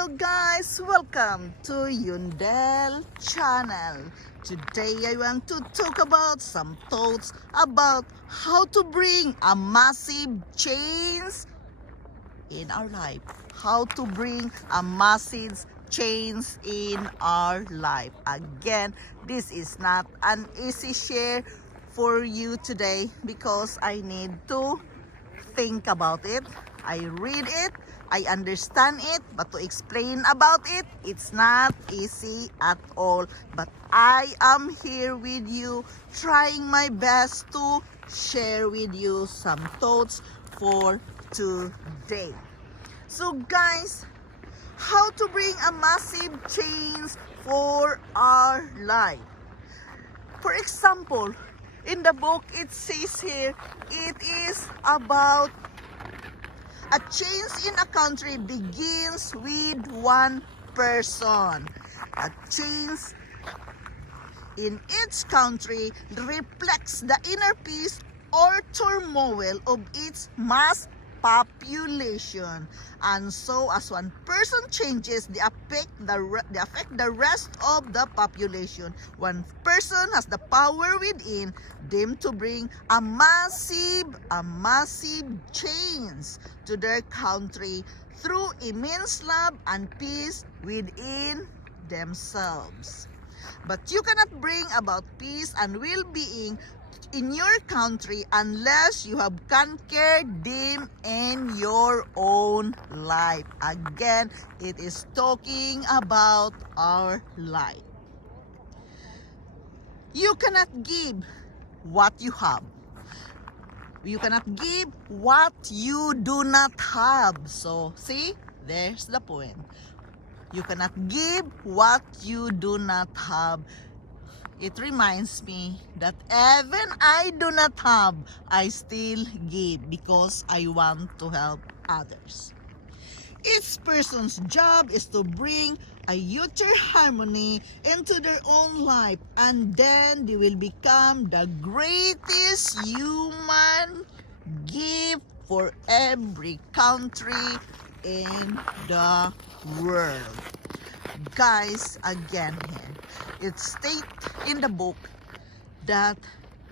Hello guys, welcome to Yundel channel. Today I want to talk about some thoughts about how to bring a massive change in our life. How to bring a massive change in our life. Again, this is not an easy share for you today because I need to think about it. I read it, I understand it, but to explain about it, it's not easy at all. But I am here with you, trying my best to share with you some thoughts for today. So guys, how to bring a massive change for our life. For example, in the book it says here, it is about a change in a country begins with one person. A change in each country reflects the inner peace or turmoil of its mass population. And so as one person changes, they affect the rest of the population. One person has the power within them to bring a massive change to their country through immense love and peace within themselves. But you cannot bring about peace and well-being in your country unless you have conquered them in your own life. Again, it is talking about our life. You cannot give what you have. You cannot give what you do not have. So, see, there's the point. You cannot give what you do not have. It reminds me that even I do not have, I still give because I want to help others. Each person's job is to bring a utter harmony into their own life, and then they will become the greatest human gift for every country in the world. Guys, again here, it states in the book that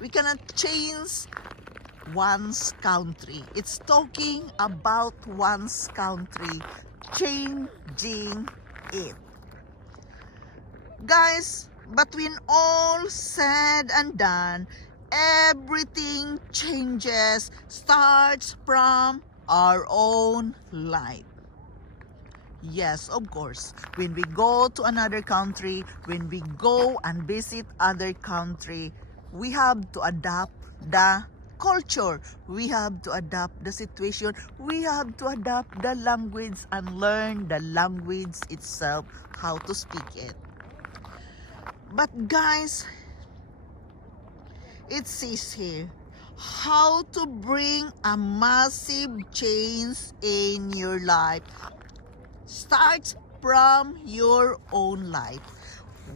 we cannot change one's country. It's talking about one's country, changing it. Guys, but when all said and done, everything changes, starts from our own life. Yes, of course. When we go to another country, when we go and visit other country, we have to adapt the culture. We have to adapt the situation. We have to adapt the language and learn the language itself, how to speak it. But guys, it says here, how to bring a massive change in your life starts from your own life.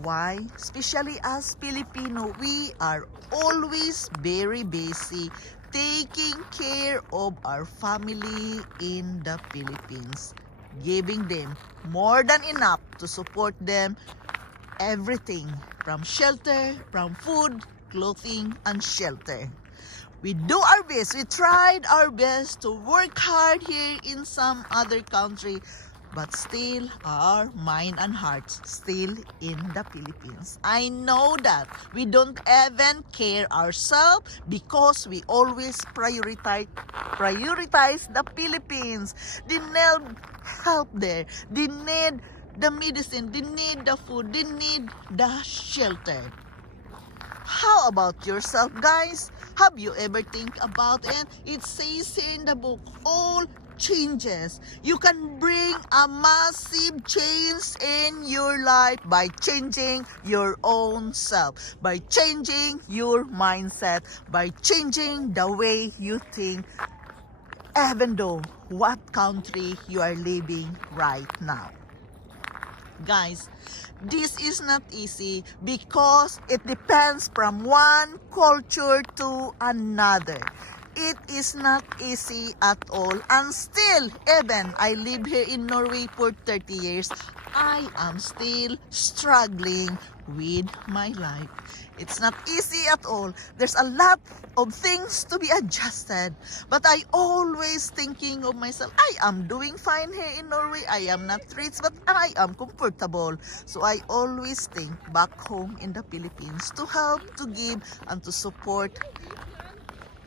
Why? Especially as Filipino, we are always very busy taking care of our family in the Philippines, giving them more than enough to support them, everything from shelter, from food, clothing, and shelter. We do our best. We tried our best to work hard here in some other country, but still our mind and hearts still in the Philippines. I know that we don't even care ourselves because we always prioritize the Philippines. They need help there. They need the medicine. They need the food. They need the shelter. How about yourself, guys? Have you ever think about it? It says here in the book, all changes. You can bring a massive change in your life by changing your own self, by changing your mindset, by changing the way you think, even though what country you are living right now. Guys, this is not easy because it depends from one culture to another. It is not easy at all. And still, even I live here in Norway for 30 years, I am still struggling with my life. It's not easy at all. There's a lot of things to be adjusted. But I always thinking of myself, I am doing fine here in Norway. I am not rich, but I am comfortable. So I always think back home in the Philippines to help, to give, and to support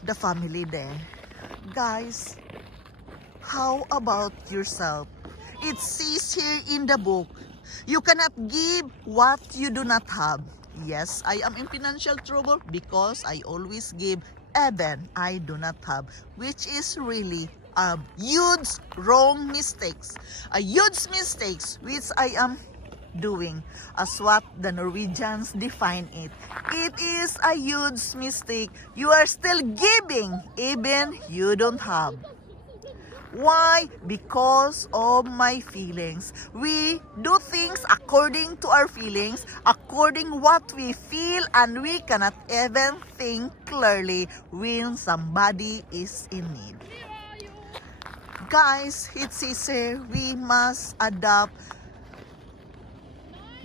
the family there. Guys, how about yourself? It says here in the book, you cannot give what you do not have. Yes, I am in financial trouble because I always give even I do not have, which is really a huge wrong mistakes. A huge mistakes which I am doing as what the Norwegians define it. It is a huge mistake. You are still giving even you don't have. Why? Because of my feelings. We do things according to our feelings, according what we feel, and we cannot even think clearly when somebody is in need. Guys, it says here we must adapt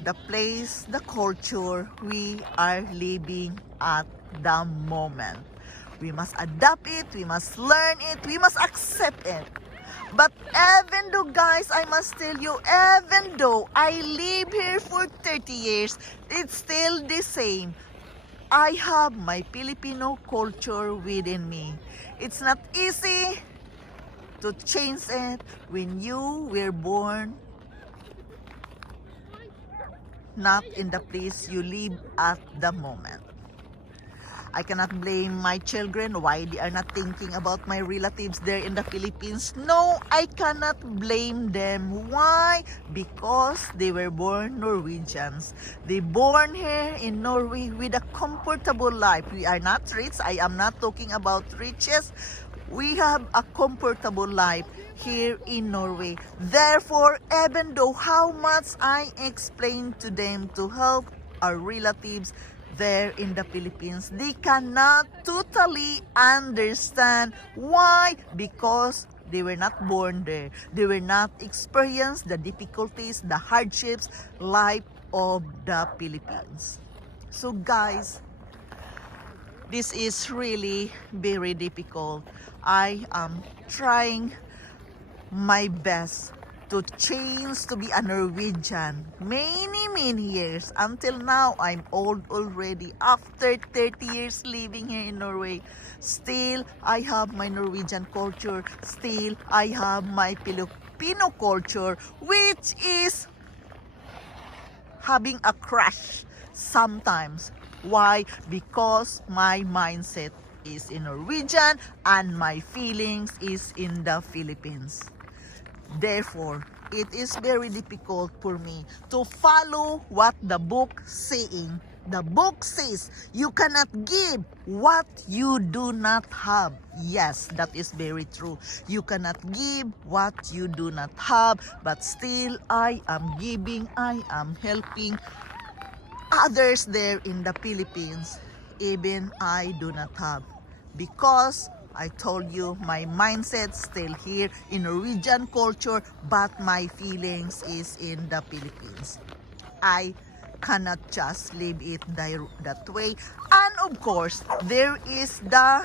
the place, the culture we are living at the moment. We must adapt it, we must learn it, we must accept it. But even though, guys, I must tell you, even though I live here for 30 years, it's still the same. I have my Filipino culture within me. It's not easy to change it when you were born not in the place you live at the moment. I cannot blame my children why they are not thinking about my relatives there in the Philippines. No, I cannot blame them. Why? Because they were born Norwegians. They born here in Norway with a comfortable life. We are not rich. I am not talking about riches. We have a comfortable life here in Norway. Therefore, even though how much I explain to them to help our relatives there in the Philippines, they cannot totally understand. Why? Because they were not born there. They were not experienced the difficulties, the hardships, life of the Philippines. So guys, this is really very difficult. I am trying my best to change to be a Norwegian many years. Until now, I'm old already. After 30 years living here in Norway, still I have my Norwegian culture. Still I have my Filipino culture, which is having a crash sometimes. Why? Because my mindset is in Norwegian and my feelings is in the Philippines. Therefore, it is very difficult for me to follow what the book saying. The book says you cannot give what you do not have. Yes, that is very true. You cannot give what you do not have, but still I am giving, I am helping others there in the Philippines, even I do not have. Because I told you, my mindset still here in Norwegian culture, but my feelings is in the Philippines. I cannot just live it that way. And of course, there is the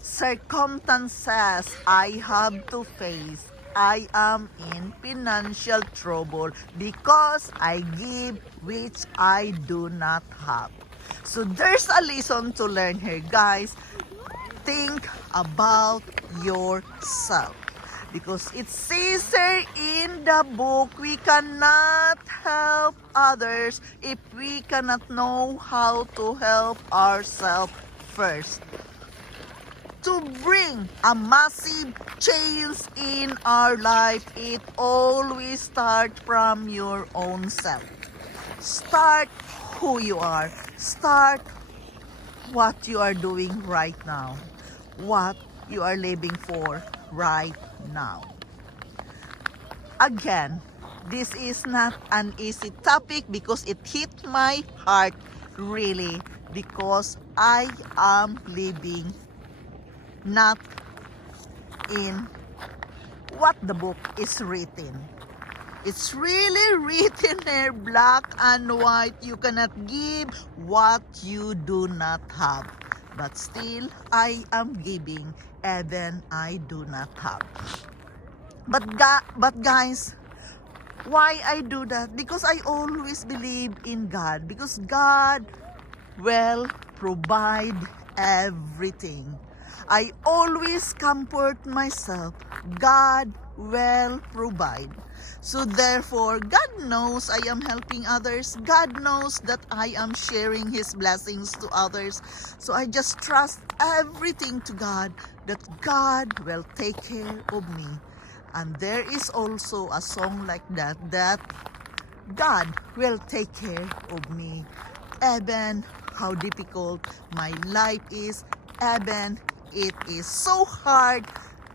circumstances I have to face. I am in financial trouble because I give which I do not have. So there's a lesson to learn here, guys. Think about yourself. Because it says here in the book, we cannot help others if we cannot know how to help ourselves first. To bring a massive change in our life, it always starts from your own self. Start who you are. Start what you are doing right now. What you are living for right now. Again, this is not an easy topic because it hit my heart really, because I am living not in what the book is written. It's really written there, black and white. You cannot give what you do not have. But still, I am giving, even I do not have. But guys, why I do that? Because I always believe in God. Because God will provide everything. I always comfort myself. God will provide. So therefore, God knows I am helping others. God knows that I am sharing His blessings to others. So I just trust everything to God, that God will take care of me. And there is also a song like that, that God will take care of me. Even how difficult my life is, even it is so hard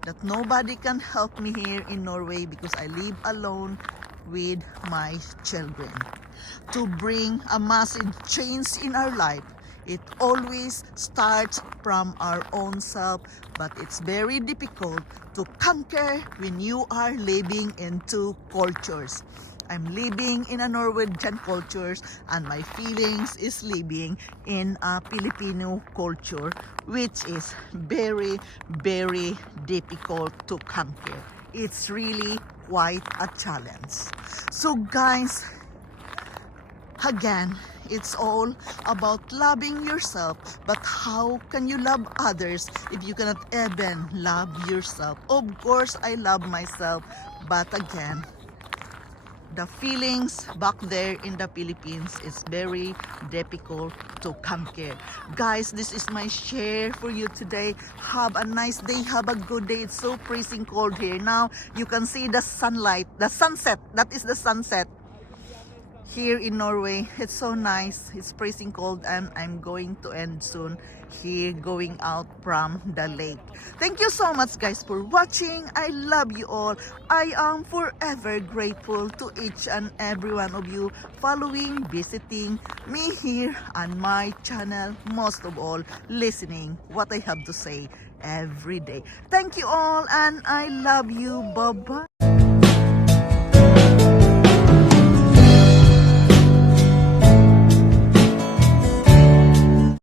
that nobody can help me here in Norway because I live alone with my children. To bring a massive change in our life, it always starts from our own self, but it's very difficult to conquer when you are living in two cultures. I'm living in a Norwegian culture, and my feelings is living in a Filipino culture, which is very, very difficult to conquer. It's really quite a challenge. So guys, again, it's all about loving yourself. But how can you love others if you cannot even love yourself? Of course, I love myself, but again, the feelings back there in the Philippines is very difficult to conquer. Guys, this is my share for you today. Have a nice day. Have a good day. It's so freezing cold here. Now, you can see the sunlight, the sunset. That is the sunset here in Norway. It's so nice. It's freezing cold, and I'm going to end soon here, going out from the lake. Thank you so much guys for watching. I love you all. I am forever grateful to each and every one of you following, visiting me here on my channel, most of all listening what I have to say every day. Thank you all, and I love you. Bye bye.